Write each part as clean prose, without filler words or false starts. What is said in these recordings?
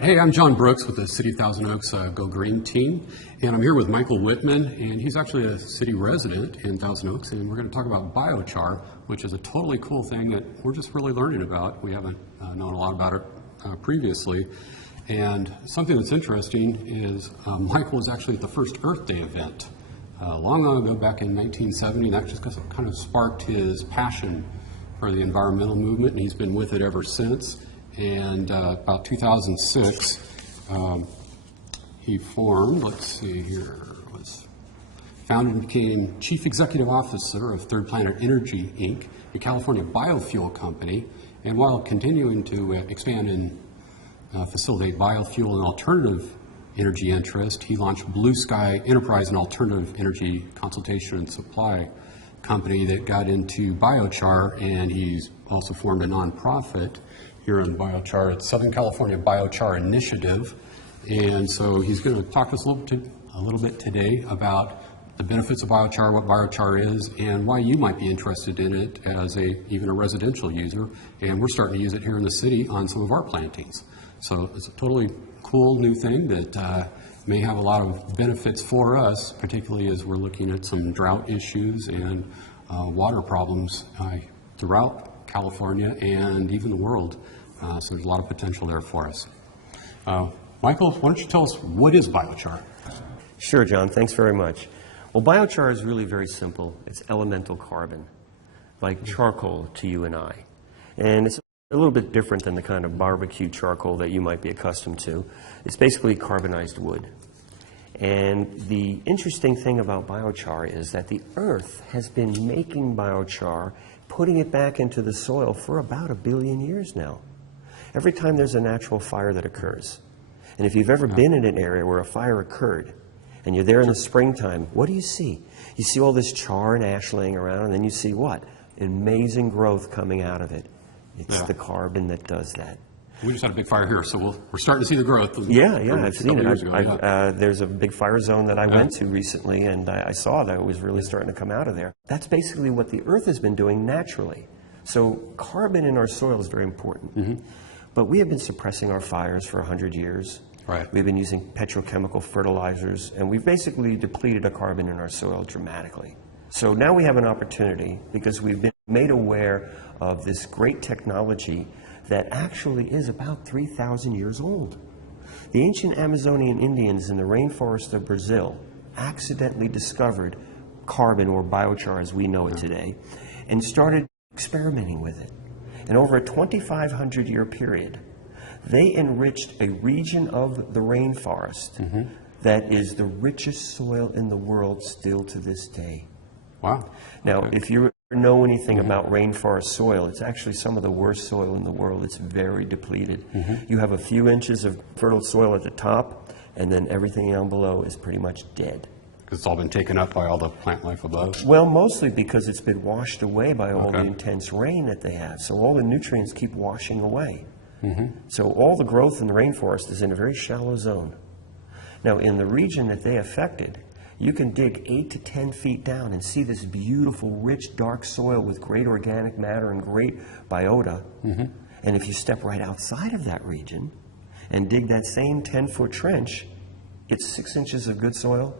Hey, I'm John Brooks with the City of Thousand Oaks GoGreen team, and I'm here with Michael Whitman, and he's actually a city resident in Thousand Oaks, and we're going to talk about biochar, which is a totally cool thing that we're just really learning about. We haven't known a lot about it previously, and something that's interesting is Michael was actually at the first Earth Day event long ago, back in 1970, and that just kind of sparked his passion for the environmental movement, and he's been with it ever since. And about 2006, he formed, was founded and became Chief Executive Officer of Third Planet Energy, Inc., a California biofuel company. And while continuing to expand and facilitate biofuel and alternative energy interest, he launched Blue Sky Enterprise, an alternative energy consultation and supply company that got into biochar, and he's also formed a nonprofit here in biochar. It's Southern California Biochar Initiative, and so he's going to talk to us a little bit today about the benefits of biochar, what biochar is, and why you might be interested in it as even a residential user. And we're starting to use it here in the city on some of our plantings. So it's a totally cool new thing that may have a lot of benefits for us, particularly as we're looking at some drought issues and water problems throughout California and even the world. So there's a lot of potential there for us. Michael, why don't you tell us, what is biochar? Sure, John. Thanks very much. Well, biochar is really very simple. It's elemental carbon, like charcoal to you and I. And it's a little bit different than the kind of barbecue charcoal that you might be accustomed to. It's basically carbonized wood. And the interesting thing about biochar is that the earth has been making biochar, putting it back into the soil for about 1 billion years now. Every time there's a natural fire that occurs, and if you've ever been in an area where a fire occurred, and you're there in the springtime, what do you see? You see all this char and ash laying around, and then you see what? Amazing growth coming out of it. It's the carbon that does that. We just had a big fire here, so we're starting to see the growth. Yeah, I've seen it. There's a big fire zone that I went to recently, and I saw that it was really starting to come out of there. That's basically what the earth has been doing naturally. So carbon in our soil is very important. Mm-hmm. But we have been suppressing our fires for 100 years. Right. We've been using petrochemical fertilizers, and we've basically depleted the carbon in our soil dramatically. So now we have an opportunity, because we've been made aware of this great technology that actually is about 3,000 years old. The ancient Amazonian Indians in the rainforest of Brazil accidentally discovered carbon, or biochar as we know it today, and started experimenting with it. And over a 2,500-year period, they enriched a region of the rainforest that is the richest soil in the world still to this day. Wow. Now, if you know anything about rainforest soil, it's actually some of the worst soil in the world. It's very depleted. You have a few inches of fertile soil at the top, and then everything down below is pretty much dead. Because it's all been taken up by all the plant life above? Well, mostly because it's been washed away by all the intense rain that they have. So all the nutrients keep washing away. So all the growth in the rainforest is in a very shallow zone. Now, in the region that they affected, you can dig 8 to 10 feet down and see this beautiful, rich, dark soil with great organic matter and great biota. And if you step right outside of that region and dig that same 10-foot trench, it's 6 inches of good soil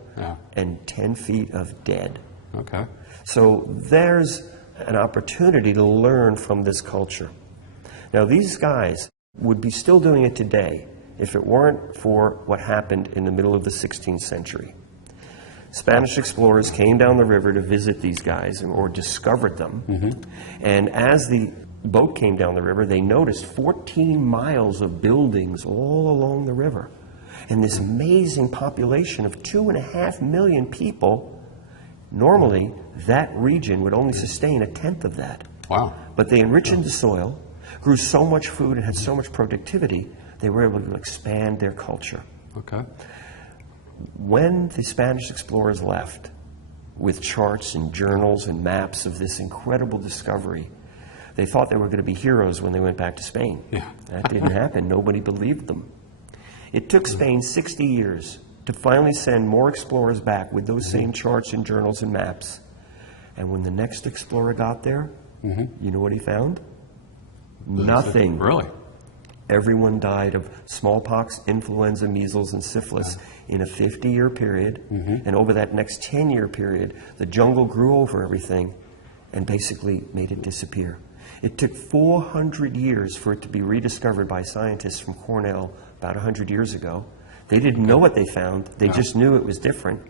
and 10 feet of dead. Okay. So there's an opportunity to learn from this culture. Now, these guys would be still doing it today if it weren't for what happened in the middle of the 16th century. Spanish explorers came down the river to visit these guys, or discovered them. And as the boat came down the river, they noticed 14 miles of buildings all along the river. And this amazing population of 2.5 million people. Normally, that region would only sustain 1/10 of that. Wow. But they enriched the soil, grew so much food, and had so much productivity, they were able to expand their culture. Okay. When the Spanish explorers left with charts and journals and maps of this incredible discovery, they thought they were going to be heroes when they went back to Spain. Yeah. That didn't happen. Nobody believed them. It took Spain 60 years to finally send more explorers back with those same charts and journals and maps. And when the next explorer got there, you know what he found? Nothing. Really? Everyone died of smallpox, influenza, measles, and syphilis in a 50-year period. And over that next 10-year period, the jungle grew over everything and basically made it disappear. It took 400 years for it to be rediscovered by scientists from Cornell about 100 years ago. They didn't know what they found. They just knew it was different.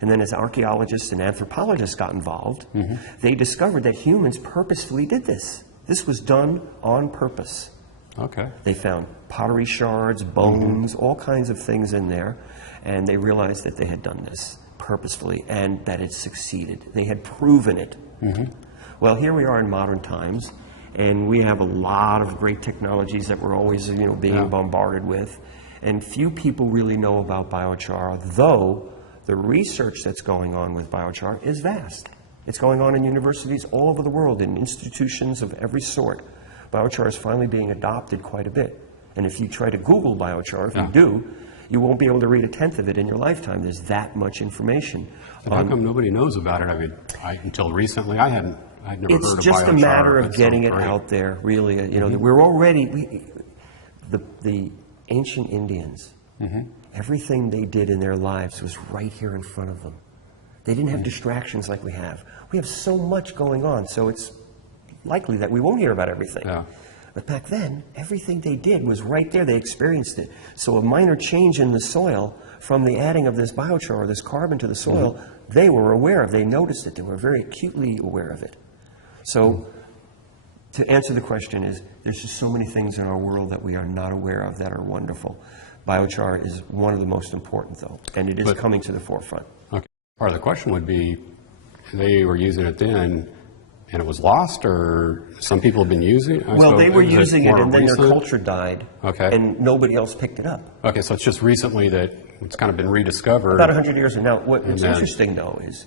And then as archaeologists and anthropologists got involved, they discovered that humans purposefully did this. This was done on purpose. Okay. They found pottery shards, bones, all kinds of things in there, and they realized that they had done this purposefully and that it succeeded. They had proven it. Well, here we are in modern times, and we have a lot of great technologies that we're always, being bombarded with, and few people really know about biochar, though the research that's going on with biochar is vast. It's going on in universities all over the world, in institutions of every sort. Biochar is finally being adopted quite a bit. And if you try to Google biochar, if you do, you won't be able to read a tenth of it in your lifetime. There's that much information. How come nobody knows about it? I mean, until recently, I'd never heard of biochar. It's just a matter of getting it out there, really. We're already, the ancient Indians, everything they did in their lives was right here in front of them. They didn't have distractions like we have. We have so much going on, so it's likely that we won't hear about everything. But back then, everything they did was right there. They experienced it. So a minor change in the soil from the adding of this biochar or this carbon to the soil, they were aware of. They noticed it. They were very acutely aware of it. So to answer the question is, there's just so many things in our world that we are not aware of that are wonderful. Biochar is one of the most important, though, and it is coming to the forefront. Okay. Part of the question would be, they were using it then, and it was lost, or some people have been using it? Well, they were using it, and then their culture died, and nobody else picked it up. Okay, so it's just recently that it's kind of been rediscovered. About 100 years ago. Now, what's interesting, though, is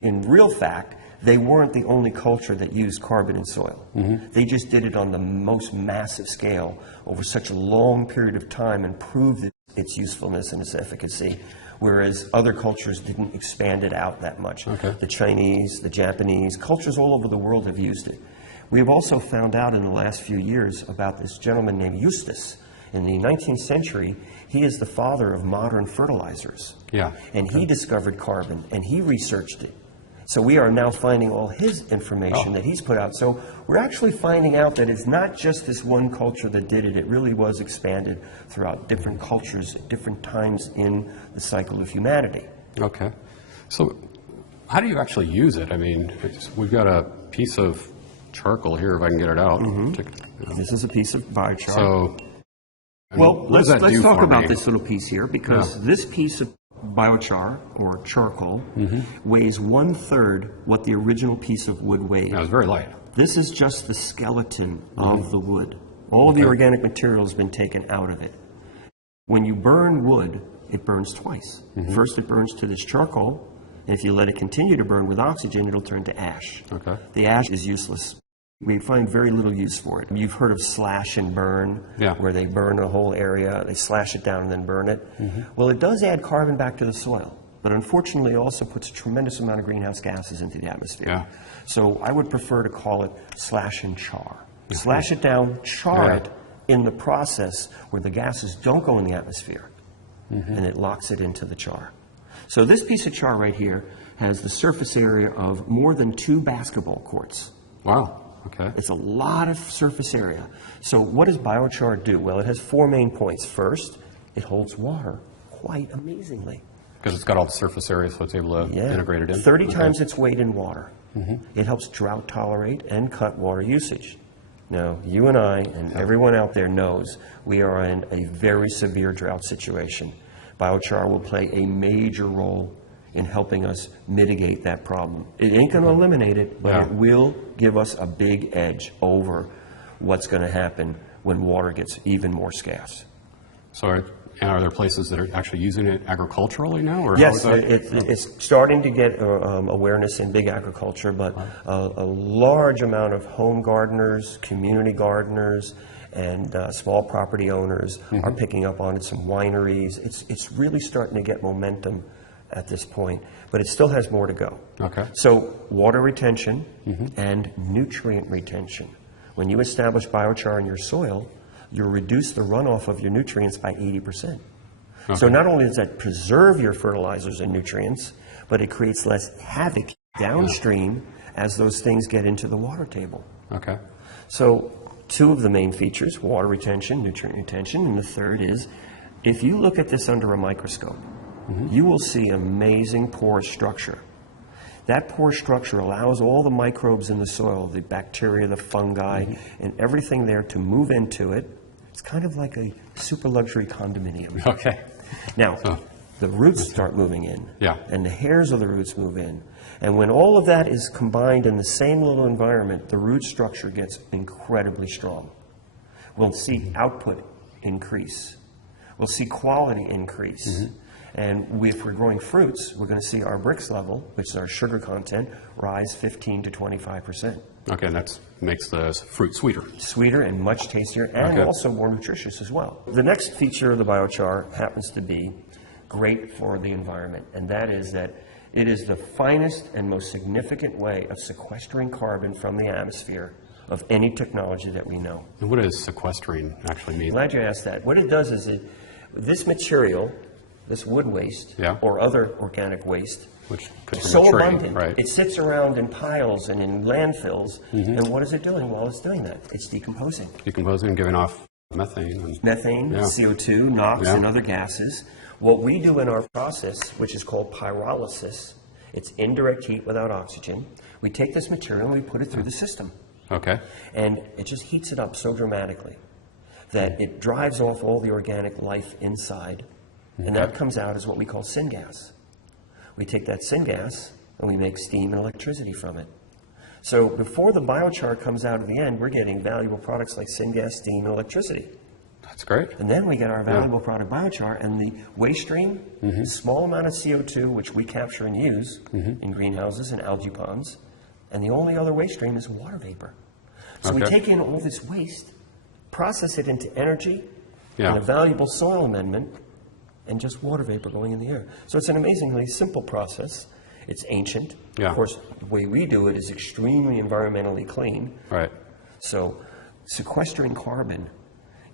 in real fact, they weren't the only culture that used carbon in soil. They just did it on the most massive scale over such a long period of time and proved its usefulness and its efficacy, whereas other cultures didn't expand it out that much. The Chinese, the Japanese, cultures all over the world have used it. We've also found out in the last few years about this gentleman named Eustace. In the 19th century, he is the father of modern fertilizers. And he discovered carbon, and he researched it. So we are now finding all his information that he's put out. So we're actually finding out that it's not just this one culture that did it. It really was expanded throughout different cultures at different times in the cycle of humanity. Okay. So how do you actually use it? I mean, we've got a piece of charcoal here, if I can get it out. This is a piece of biochar. So, well, let's talk about this little piece here, because this piece of biochar, or charcoal, weighs 1/3 what the original piece of wood weighed. It's very light. This is just the skeleton of the wood. All of the organic material has been taken out of it. When you burn wood, it burns twice. First, it burns to this charcoal, and if you let it continue to burn with oxygen, it'll turn to ash. The ash is useless. We find very little use for it. You've heard of slash and burn, where they burn a whole area, they slash it down and then burn it. Well, it does add carbon back to the soil, but unfortunately it also puts a tremendous amount of greenhouse gases into the atmosphere. So I would prefer to call it slash and char. Slash it down, char it in the process where the gases don't go in the atmosphere, and it locks it into the char. So this piece of char right here has the surface area of more than 2 basketball courts. Wow. Okay. It's a lot of surface area. So what does biochar do? Well, it has 4 main points. First, it holds water quite amazingly. Because it's got all the surface area, so it's able to integrate it in? 30 times its weight in water. It helps drought tolerate and cut water usage. Now, you and I and everyone out there knows we are in a very severe drought situation. Biochar will play a major role in helping us mitigate that problem. It ain't going to eliminate it, but it will give us a big edge over what's going to happen when water gets even more scarce. So are there places that are actually using it agriculturally now? Or yes, it's starting to get awareness in big agriculture, but a large amount of home gardeners, community gardeners, and small property owners are picking up on it. Some wineries. It's really starting to get momentum at this point, but it still has more to go. So water retention and nutrient retention. When you establish biochar in your soil, you'll reduce the runoff of your nutrients by 80%. Okay. So not only does that preserve your fertilizers and nutrients, but it creates less havoc downstream as those things get into the water table. Okay. So two of the main features, water retention, nutrient retention, and the third is, if you look at this under a microscope, you will see amazing porous structure. That porous structure allows all the microbes in the soil, the bacteria, the fungi, and everything there to move into it. It's kind of like a super luxury condominium. Okay. Now, the roots start moving in, Yeah. and the hairs of the roots move in. And when all of that is combined in the same little environment, the root structure gets incredibly strong. We'll see output increase. We'll see quality increase. And if we're growing fruits, we're going to see our Brix level, which is our sugar content, rise 15 to 25%. Okay, and that makes the fruit sweeter. Sweeter and much tastier, and also more nutritious as well. The next feature of the biochar happens to be great for the environment, and that is that it is the finest and most significant way of sequestering carbon from the atmosphere of any technology that we know. And what does sequestering actually mean? Glad you asked that. What it does is this material, this wood waste, or other organic waste, Which could is from so a tree, abundant. right? It sits around in piles and in landfills, and what is it doing while it's doing that? It's decomposing. Decomposing and giving off methane. And, Methane, CO2, NOx, and other gases. What we do in our process, which is called pyrolysis, it's indirect heat without oxygen. We take this material and we put it through the system. Okay. And it just heats it up so dramatically that it drives off all the organic life inside, and that comes out as what we call syngas. We take that syngas and we make steam and electricity from it. So before the biochar comes out at the end, we're getting valuable products like syngas, steam, and electricity. That's great. And then we get our valuable product biochar, and the waste stream, small amount of CO2, which we capture and use in greenhouses and algae ponds, and the only other waste stream is water vapor. So we take in all this waste, process it into energy, and a valuable soil amendment, and just water vapor going in the air. So it's an amazingly simple process. It's ancient. Of course, the way we do it is extremely environmentally clean. Right. So sequestering carbon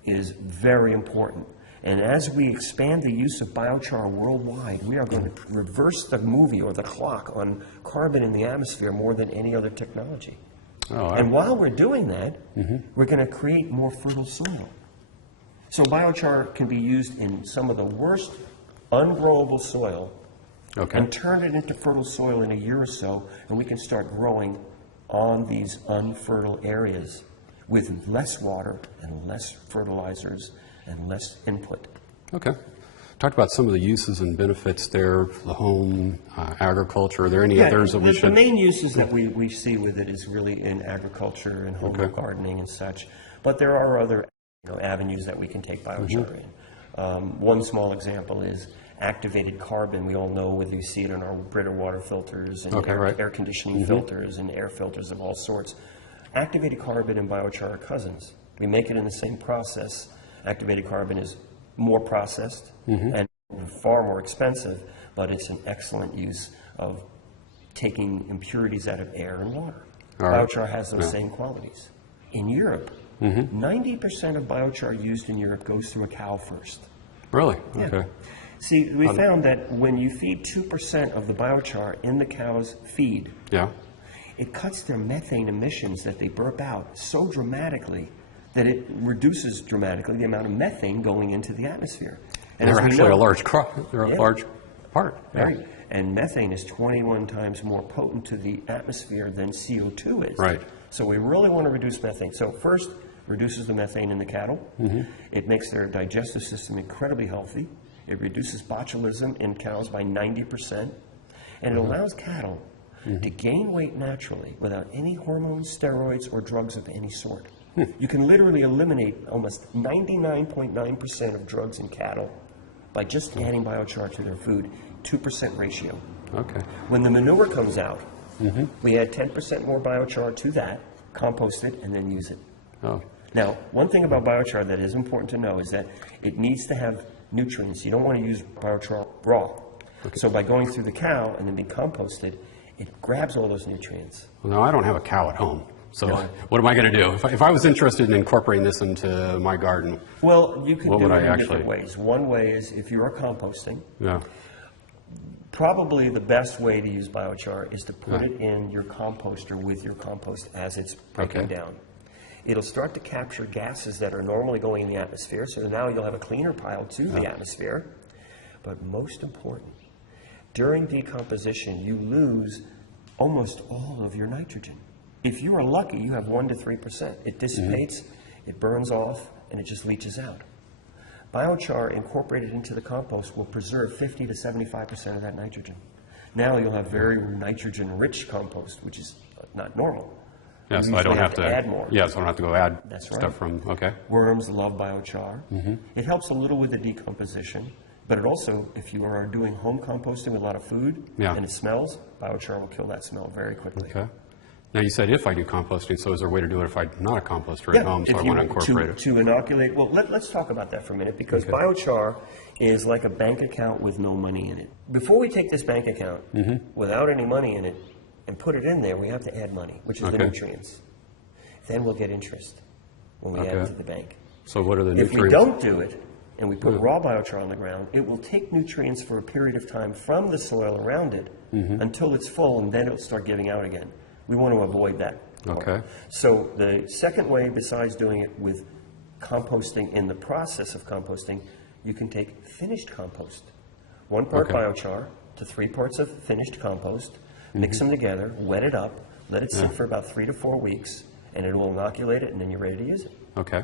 is very important. And as we expand the use of biochar worldwide, we are going to reverse the movie or the clock on carbon in the atmosphere more than any other technology. And while we're doing that, we're going to create more fertile soil. So biochar can be used in some of the worst ungrowable soil and turn it into fertile soil in a year or so, and we can start growing on these unfertile areas with less water and less fertilizers and less input. Okay. Talked about some of the uses and benefits there, the home, agriculture. Are there any others that we should? The main uses that we see with it is really in agriculture and home gardening and such. But there are other avenues that we can take biochar in. One small example is activated carbon. We all know whether you see it in our Brita water filters and air conditioning filters and air filters of all sorts. Activated carbon and biochar are cousins. We make it in the same process. Activated carbon is more processed and far more expensive, but it's an excellent use of taking impurities out of air and water. Biochar has those same qualities. In Europe, 90% of biochar used in Europe goes through a cow first. Really? Okay. See, we found that when you feed 2% of the biochar in the cow's feed, it cuts their methane emissions that they burp out so dramatically that it reduces dramatically the amount of methane going into the atmosphere. And they're actually a large crop. They're a large part. Right. And methane is 21 times more potent to the atmosphere than CO2 is. Right. So we really want to reduce methane. So first, reduces the methane in the cattle. It makes their digestive system incredibly healthy. It reduces botulism in cows by 90%. And it allows cattle to gain weight naturally without any hormones, steroids, or drugs of any sort. You can literally eliminate almost 99.9% of drugs in cattle by just adding biochar to their food, 2% ratio. Okay. When the manure comes out, we add 10% more biochar to that, compost it, and then use it. Now, one thing about biochar that is important to know is that it needs to have nutrients. You don't want to use biochar raw. So by going through the cow and then being composted, it grabs all those nutrients. Well, now, I don't have a cow at home, So what am I going to do? If I was interested in incorporating this into my garden, Well, you can what do would it I in actually- different ways. One way is if you are composting, yeah. probably the best way to use biochar is to put it in your composter with your compost as it's breaking Okay. down. It'll start to capture gases that are normally going in the atmosphere, so now you'll have a cleaner pile to the atmosphere. But most important, during decomposition, you lose almost all of your nitrogen. If you are lucky, you have 1 to 3%. It dissipates, it burns off, and it just leaches out. Biochar incorporated into the compost will preserve 50 to 75% of that nitrogen. Now you'll have very nitrogen-rich compost, which is not normal. Yeah, You so I don't usually have to add more. Yeah, so I don't have to go add That's stuff right. from. Okay. Worms love biochar. It helps a little with the decomposition, but it also, if you are doing home composting with a lot of food Yeah. and it smells, biochar will kill that smell very quickly. Okay. Now you said if I do composting, so is there a way to do it if I'm not a composter at home, so I want to incorporate it? To inoculate, well, let's talk about that for a minute, because biochar is like a bank account with no money in it. Before we take this bank account without any money in it and put it in there, we have to add money, which is the nutrients. Then we'll get interest when we add it to the bank. So what are the If nutrients? we don't do it, and we put raw biochar on the ground, it will take nutrients for a period of time from the soil around it until it's full, and then it'll start giving out again. We want to avoid that. Okay. So the second way, besides doing it with composting in the process of composting, you can take finished compost. 1 part biochar to 3 parts of finished compost, mix them together, wet it up, let it sit for about 3 to 4 weeks, and it will inoculate it, and then you're ready to use it. Okay.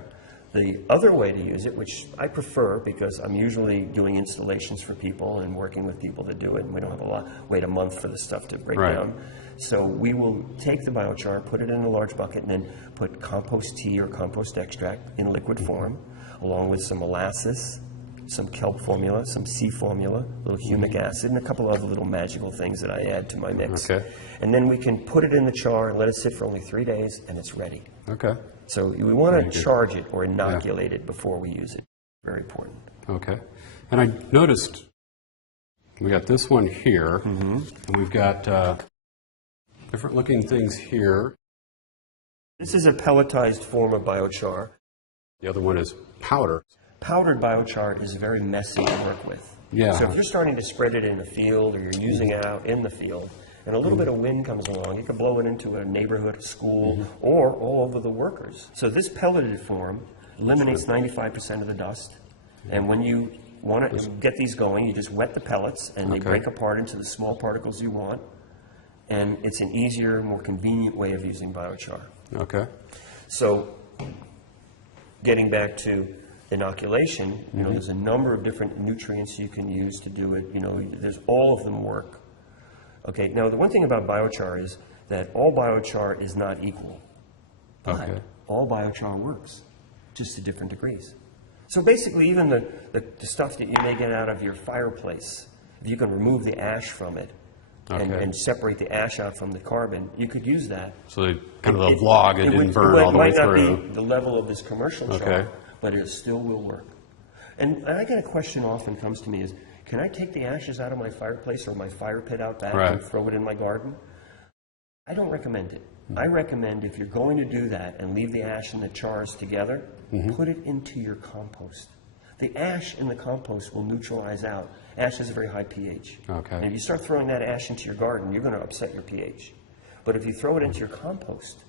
The other way to use it, which I prefer because I'm usually doing installations for people and working with people to do it, and we don't have wait a month for the stuff to break down. So we will take the biochar, put it in a large bucket, and then put compost tea or compost extract in liquid form, along with some molasses, some kelp formula, some sea formula, a little humic acid, and a couple other little magical things that I add to my mix. Okay. And then we can put it in the char and let it sit for only 3 days, and it's ready. Okay. So we want to charge it or inoculate it before we use it. Very important. Okay. And I noticed we got this one here, and we've got different looking things here. This is a pelletized form of biochar. The other one is powder. Powdered biochar is very messy to work with. Yeah. So if you're starting to spread it in the field or you're using it out in the field, and a little bit of wind comes along, you can blow it into a neighborhood, a school, or all over the workers. So this pelleted form eliminates 95% of the dust. And when you want to get these going, you just wet the pellets, and they break apart into the small particles you want. And it's an easier, more convenient way of using biochar. Okay. So getting back to inoculation, there's a number of different nutrients you can use to do it. There's all of them work. Okay, now the one thing about biochar is that all biochar is not equal, but all biochar works, just to different degrees. So basically, even the stuff that you may get out of your fireplace, if you can remove the ash from it and separate the ash out from the carbon, you could use that. So kind of the log, it didn't burn all the way through. It might not be the level of this commercial char, but it still will work. And I get a question often comes to me is, can I take the ashes out of my fireplace or my fire pit out back and throw it in my garden? I don't recommend it. I recommend if you're going to do that and leave the ash and the chars together, put it into your compost. The ash in the compost will neutralize out. Ash has a very high pH. Okay. And if you start throwing that ash into your garden, you're going to upset your pH. But if you throw it into your compost,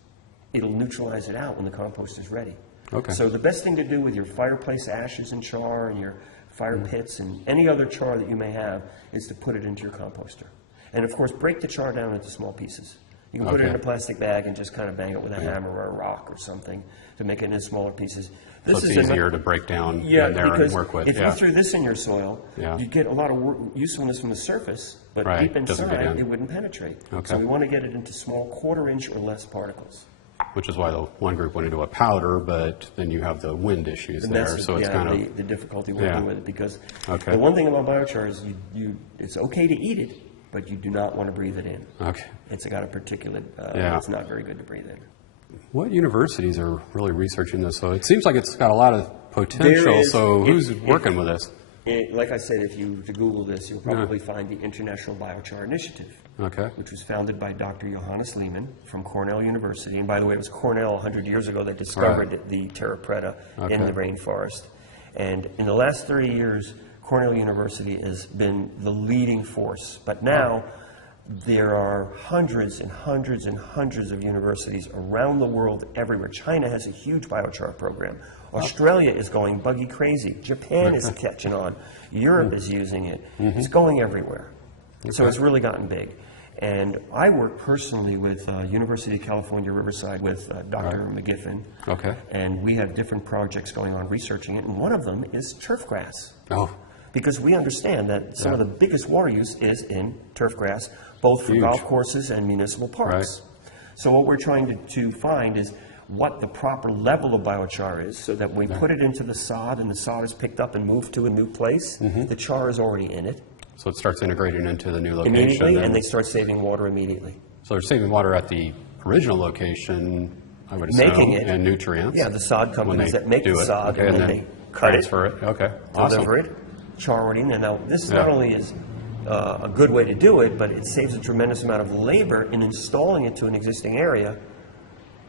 it'll neutralize it out when the compost is ready. Okay. So the best thing to do with your fireplace ashes and char and your fire pits and any other char that you may have is to put it into your composter. And of course, break the char down into small pieces. You can put it in a plastic bag and just kind of bang it with a hammer or a rock or something to make it into smaller pieces. So it's easier to break down in there and work with. If you threw this in your soil, you'd get a lot of usefulness from the surface, but deep inside it wouldn't penetrate. So we want to get it into small 1/4 inch or less particles. Which is why the one group went into a powder, but then you have the wind issues there, so it's kind of the difficulty working with it, because the one thing about biochar is it's okay to eat it, but you do not want to breathe it in. Okay. It's got a particulate. It's not very good to breathe in. What universities are really researching this? So it seems like it's got a lot of potential. So who's working with this? Like I said, if you were to Google this, you'll probably find the International Biochar Initiative, which was founded by Dr. Johannes Lehmann from Cornell University. And by the way, it was Cornell 100 years ago that discovered the terra preta in the rainforest. And in the last 30 years, Cornell University has been the leading force. But now, there are hundreds and hundreds and hundreds of universities around the world, everywhere. China has a huge biochar program. Australia is going buggy crazy. Japan is catching on. Europe is using it. It's going everywhere. So it's really gotten big. And I work personally with University of California, Riverside, with Dr. McGiffin. And we have different projects going on researching it. And one of them is turf grass. Because we understand that some of the biggest water use is in turf grass, both for golf courses and municipal parks. So what we're trying to find is what the proper level of biochar is, so that when we put it into the sod and the sod is picked up and moved to a new place, the char is already in it. So it starts integrating into the new location. Immediately, and they start saving water immediately. So they're saving water at the original location, I would assume, making it, and nutrients. Yeah, the sod companies that make the sod, and then they cut transfer it, deliver it, charring. And now this not only is a good way to do it, but it saves a tremendous amount of labor in installing it to an existing area,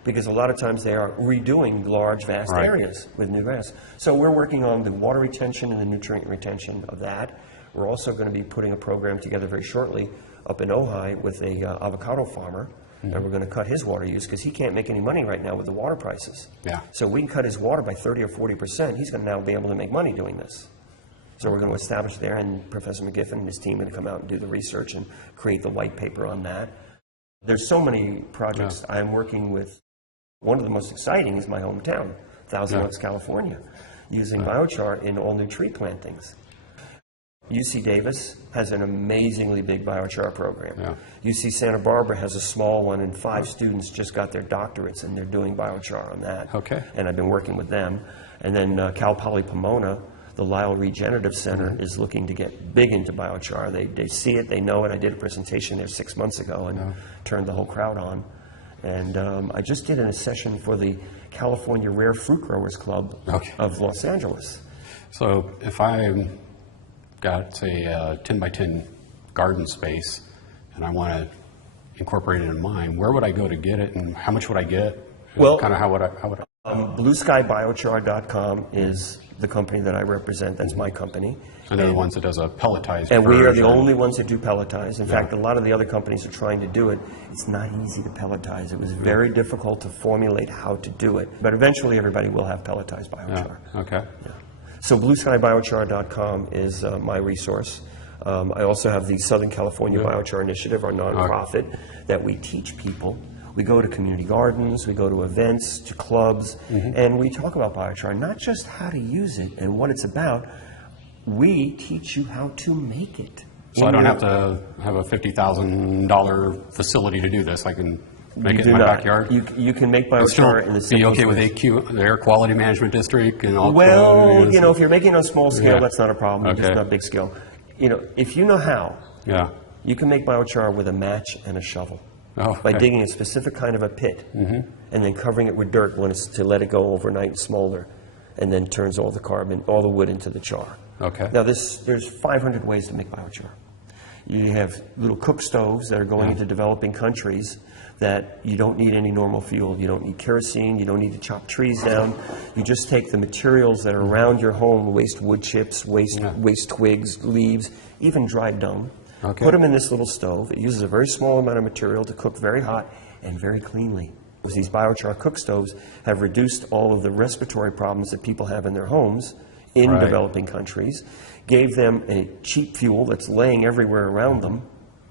because a lot of times they are redoing large, vast areas with new grass. So we're working on the water retention and the nutrient retention of that. We're also going to be putting a program together very shortly up in Ojai with a avocado farmer, and we're going to cut his water use because he can't make any money right now with the water prices. So we can cut his water by 30 or 40%. He's going to now be able to make money doing this. So we're going to establish there, and Professor McGiffin and his team are going to come out and do the research and create the white paper on that. There's so many projects I'm working with. One of the most exciting is my hometown, Thousand Oaks, California, using biochar in all new tree plantings. UC Davis has an amazingly big biochar program. UC Santa Barbara has a small one, and 5 students just got their doctorates, and they're doing biochar on that. And I've been working with them. And then Cal Poly Pomona, the Lyle Regenerative Center, is looking to get big into biochar. They see it, they know it. I did a presentation there 6 months ago and turned the whole crowd on. And I just did a session for the California Rare Fruit Growers Club of Los Angeles. So if I got, say, a 10 by 10 garden space and I want to incorporate it in mine, where would I go to get it, and how much would I get? Well, kind of how would I BlueSkyBiochar.com is the company that I represent. That's my company. And they're the ones that does a pelletized And we are the only ones that do pelletize. In fact, a lot of the other companies are trying to do it. It's not easy to pelletize. It was very difficult to formulate how to do it. But eventually everybody will have pelletized biochar. So BlueSkyBiochar.com is my resource. I also have the Southern California Biochar Initiative, our nonprofit, that we teach people. We go to community gardens, we go to events, to clubs, and we talk about biochar, not just how to use it and what it's about. We teach you how to make it. So I don't have to have a $50,000 facility to do this. I can make it in my backyard? You can make biochar in the same. Be okay with AQ, the Air Quality Management District, and all? Well, you know, if you're making it on small scale, that's not a problem. Just not big scale. You know, if you know how, you can make biochar with a match and a shovel. By digging a specific kind of a pit and then covering it with dirt when it's to let it go overnight and smolder, and then turns all the carbon, all the wood into the char. Now there's 500 ways to make biochar. You have little cook stoves that are going into developing countries that you don't need any normal fuel. You don't need kerosene. You don't need to chop trees down. You just take the materials that are around your home, waste wood chips, waste twigs, leaves, even dried dung. Put them in this little stove. It uses a very small amount of material to cook very hot and very cleanly. These biochar cook stoves have reduced all of the respiratory problems that people have in their homes in developing countries, gave them a cheap fuel that's laying everywhere around them,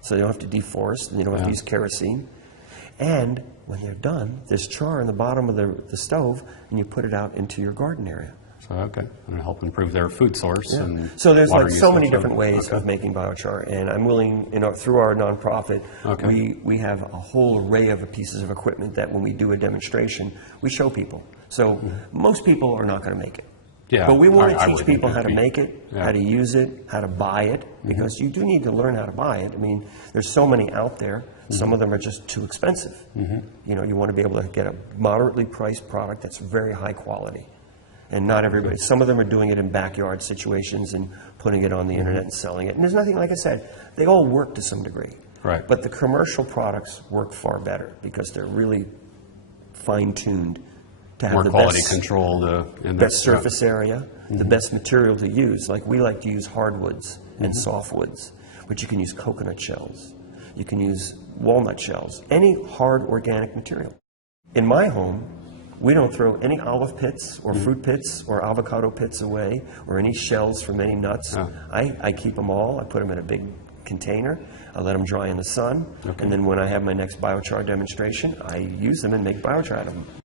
so they don't have to deforest and they don't have to use kerosene. And when they're done, there's char in the bottom of the stove, and you put it out into your garden area. So, and help improve their food source. And so there's like so many different ways of making biochar, and I'm willing, you know, through our nonprofit, we have a whole array of pieces of equipment that when we do a demonstration, we show people. So most people are not going to make it. But we want to teach people how to make it, how to use it, how to buy it, because you do need to learn how to buy it. I mean, there's so many out there. Some of them are just too expensive. You know, you want to be able to get a moderately priced product that's very high quality. And not everybody, some of them are doing it in backyard situations and putting it on the internet and selling it. And there's nothing, like I said, they all work to some degree. Right. But the commercial products work far better because they're really fine-tuned to have More the quality best, control. best surface area, the best material to use. Like we like to use hardwoods and softwoods, but you can use coconut shells. You can use walnut shells, any hard organic material. In my home, we don't throw any olive pits or fruit pits or avocado pits away or any shells from any nuts. Oh. I keep them all. I put them in a big container. I let them dry in the sun. Okay. And then when I have my next biochar demonstration, I use them and make biochar out of them.